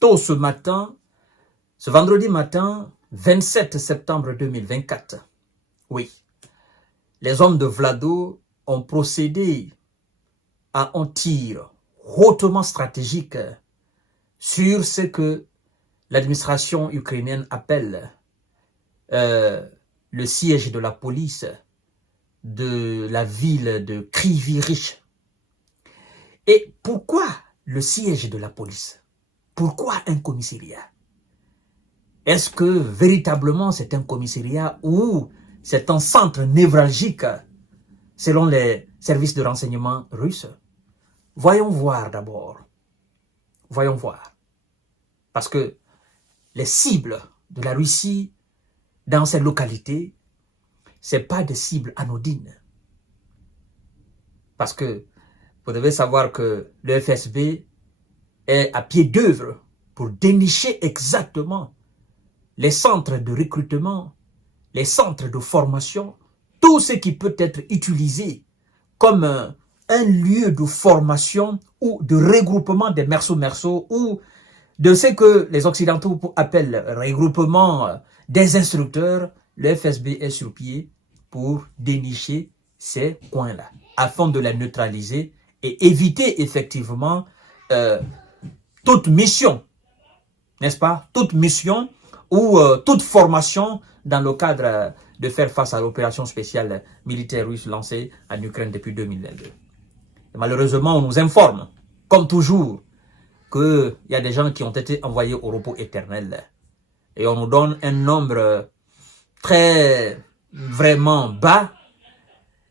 tôt ce matin, ce vendredi matin, 27 septembre 2024, oui, les hommes de Vlado ont procédé à un tir hautement stratégique sur ce que l'administration ukrainienne appelle le siège de la police de la ville de Kryvyi Rih. Et pourquoi le siège de la police? Pourquoi un commissariat? Est-ce que véritablement c'est un commissariat ou c'est un centre névralgique selon les services de renseignement russes? Voyons voir d'abord. Voyons voir. Parce que les cibles de la Russie dans ces localités, ce n'est pas des cibles anodines. Parce que vous devez savoir que le FSB est à pied d'œuvre pour dénicher exactement les centres de recrutement, les centres de formation, tout ce qui peut être utilisé comme un lieu de formation ou de regroupement des merceaux ou de ce que les Occidentaux appellent regroupement des instructeurs. Le FSB est sur pied pour dénicher ces coins-là, afin de les neutraliser et éviter effectivement toute mission, n'est-ce pas? Toute mission ou toute formation dans le cadre de faire face à l'opération spéciale militaire russe lancée en Ukraine depuis 2022. Et malheureusement, on nous informe, comme toujours, qu'il y a des gens qui ont été envoyés au repos éternel. Et on nous donne un nombre très, vraiment bas.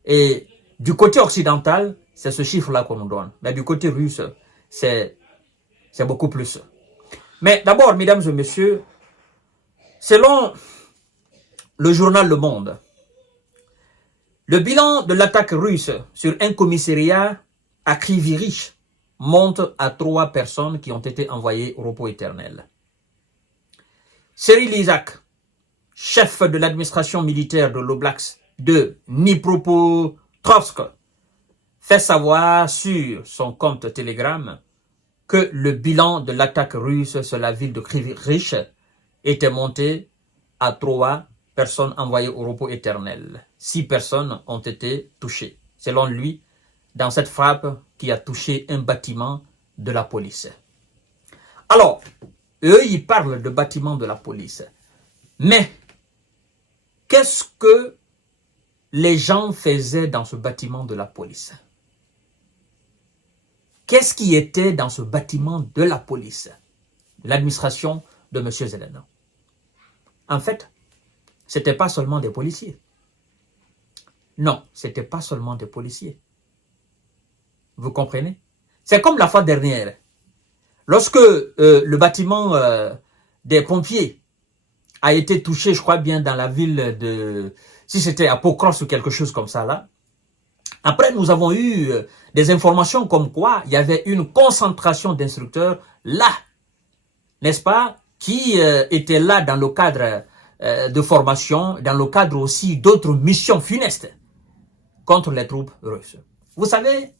Et du côté occidental, c'est ce chiffre-là qu'on nous donne. Mais du côté russe, c'est beaucoup plus. Mais d'abord, mesdames et messieurs, selon le journal Le Monde, le bilan de l'attaque russe sur un commissariat à Kryvyi Rih monte à 3 personnes qui ont été envoyées au repos éternel. Cyril Isaac, chef de l'administration militaire de l'Oblast de Dnipropetrovsk, fait savoir sur son compte Telegram que le bilan de l'attaque russe sur la ville de Kryvyi Rih était monté à 3 personnes envoyées au repos éternel. 6 personnes ont été touchées, selon lui, dans cette frappe qui a touché un bâtiment de la police. Alors, eux, ils parlent de bâtiment de la police. Mais, qu'est-ce que les gens faisaient dans ce bâtiment de la police? Qu'est-ce qui était dans ce bâtiment de la police, l'administration de M. Zelensky? En fait, ce n'était pas seulement des policiers. Non, ce n'était pas seulement des policiers. Vous comprenez? C'est comme la fois dernière. Lorsque le bâtiment des pompiers a été touché, je crois bien, dans la ville de... Si c'était à Pokros ou quelque chose comme ça, là. Après, nous avons eu des informations comme quoi il y avait une concentration d'instructeurs là, n'est-ce pas, qui étaient là dans le cadre de formation, dans le cadre aussi d'autres missions funestes contre les troupes russes. Vous savez,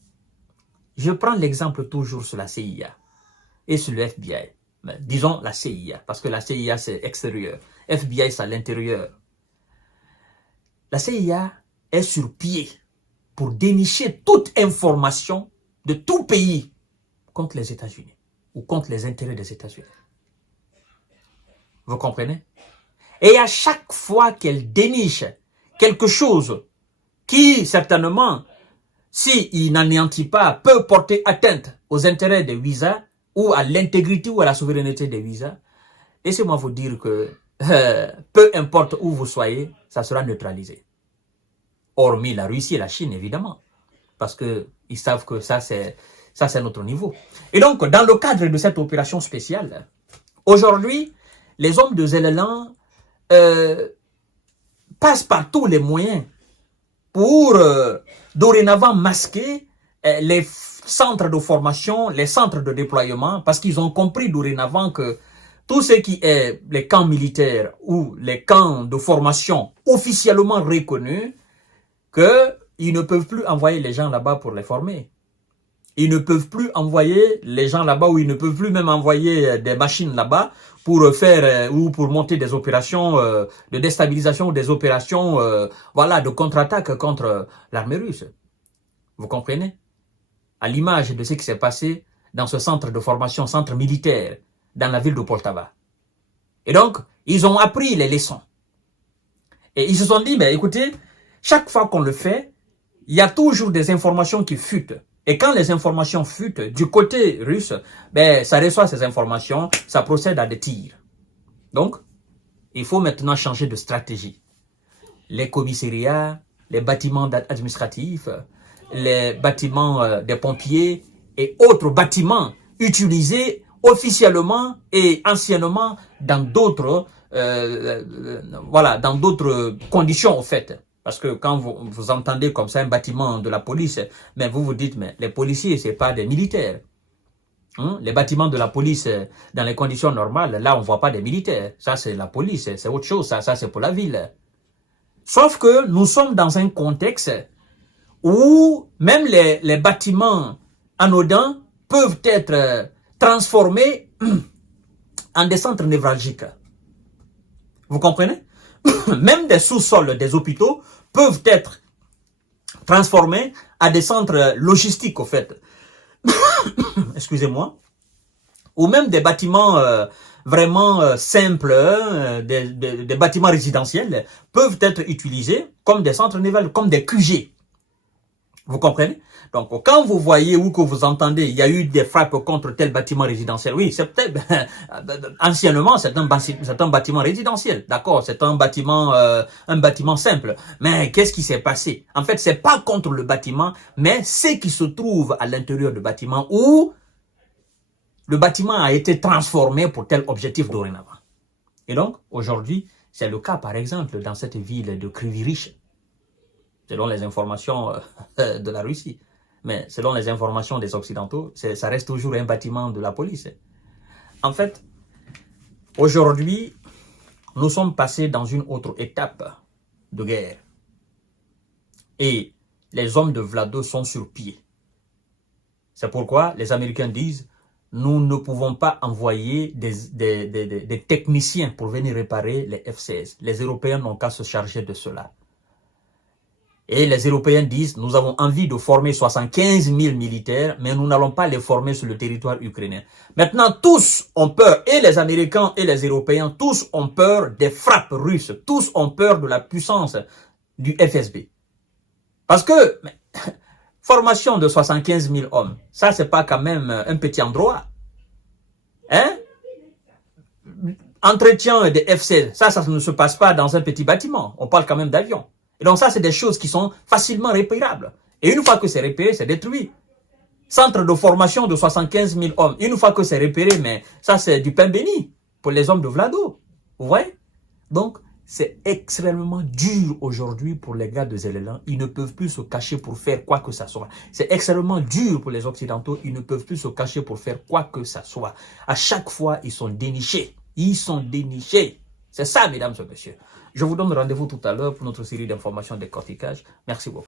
je prends l'exemple toujours sur la CIA et sur le FBI. Mais disons la CIA, parce que la CIA c'est extérieur, FBI c'est à l'intérieur. La CIA est sur pied pour dénicher toute information de tout pays contre les États-Unis ou contre les intérêts des États-Unis. Vous comprenez? Et à chaque fois qu'elle déniche quelque chose qui, certainement, s'il n'anéantit pas, peut porter atteinte aux intérêts des visas ou à l'intégrité ou à la souveraineté des visas, laissez-moi vous dire que peu importe où vous soyez, ça sera neutralisé. Hormis la Russie et la Chine, évidemment, parce qu'ils savent que ça, c'est notre niveau. Et donc, dans le cadre de cette opération spéciale, aujourd'hui, les hommes de Zelensky passent par tous les moyens pour dorénavant masquer les centres de formation, les centres de déploiement, parce qu'ils ont compris dorénavant que tout ce qui est les camps militaires ou les camps de formation officiellement reconnus, qu'ils ne peuvent plus envoyer les gens là-bas pour les former. Ils ne peuvent plus envoyer les gens là-bas, ou ils ne peuvent plus même envoyer des machines là-bas pour faire ou pour monter des opérations de déstabilisation ou des opérations voilà, de contre-attaque contre l'armée russe. Vous comprenez? À l'image de ce qui s'est passé dans ce centre de formation, centre militaire, dans la ville de Poltava. Et donc, ils ont appris les leçons. Et ils se sont dit, mais écoutez, chaque fois qu'on le fait, il y a toujours des informations qui fuitent. Et quand les informations fuitent du côté russe, ben, ça reçoit ces informations, ça procède à des tirs. Donc, il faut maintenant changer de stratégie. Les commissariats, les bâtiments administratifs, les bâtiments des pompiers et autres bâtiments utilisés officiellement et anciennement dans d'autres voilà, dans d'autres conditions, au fait. Parce que quand vous entendez comme ça un bâtiment de la police, mais vous vous dites, mais les policiers, c'est pas des militaires. Les bâtiments de la police, dans les conditions normales, là, on voit pas des militaires. Ça, c'est la police, c'est autre chose. Ça c'est pour la ville. Sauf que nous sommes dans un contexte où même les bâtiments anodins peuvent être transformés en des centres névralgiques. Vous comprenez? Même des sous-sols des hôpitaux peuvent être transformés à des centres logistiques, au fait. Excusez-moi. Ou même des bâtiments vraiment simples, des bâtiments résidentiels, peuvent être utilisés comme des centres névralgiques, comme des QG. Vous comprenez? Donc, quand vous voyez ou que vous entendez, il y a eu des frappes contre tel bâtiment résidentiel. Oui, c'est peut-être, anciennement, c'est un bâtiment résidentiel. D'accord, c'est un bâtiment simple. Mais qu'est-ce qui s'est passé? En fait, c'est pas contre le bâtiment, mais ce qui se trouve à l'intérieur du bâtiment, où le bâtiment a été transformé pour tel objectif dorénavant. Et donc, aujourd'hui, c'est le cas, par exemple, dans cette ville de Kryvyi-Rih, selon les informations de la Russie. Mais selon les informations des Occidentaux, ça reste toujours un bâtiment de la police. En fait, aujourd'hui, nous sommes passés dans une autre étape de guerre. Et les hommes de Vlado sont sur pied. C'est pourquoi les Américains disent, nous ne pouvons pas envoyer des techniciens pour venir réparer les F-16. Les Européens n'ont qu'à se charger de cela. Et les Européens disent, nous avons envie de former 75 000 militaires, mais nous n'allons pas les former sur le territoire ukrainien. Maintenant, tous ont peur, et les Américains et les Européens, tous ont peur des frappes russes. Tous ont peur de la puissance du FSB. Parce que, formation de 75 000 hommes, ça, c'est pas quand même un petit endroit. Hein? Entretien des F-16, ça ne se passe pas dans un petit bâtiment. On parle quand même d'avions. Et donc ça, c'est des choses qui sont facilement repérables. Et une fois que c'est repéré, c'est détruit. Centre de formation de 75 000 hommes. Une fois que c'est repéré, mais ça, c'est du pain béni pour les hommes de Vlado. Vous voyez? Donc, c'est extrêmement dur aujourd'hui pour les gars de Zelelan. Ils ne peuvent plus se cacher pour faire quoi que ce soit. C'est extrêmement dur pour les Occidentaux. Ils ne peuvent plus se cacher pour faire quoi que ce soit. À chaque fois, ils sont dénichés. Ils sont dénichés. C'est ça, mesdames et messieurs. Je vous donne rendez-vous tout à l'heure pour notre série d'informations de décortiquage. Merci beaucoup.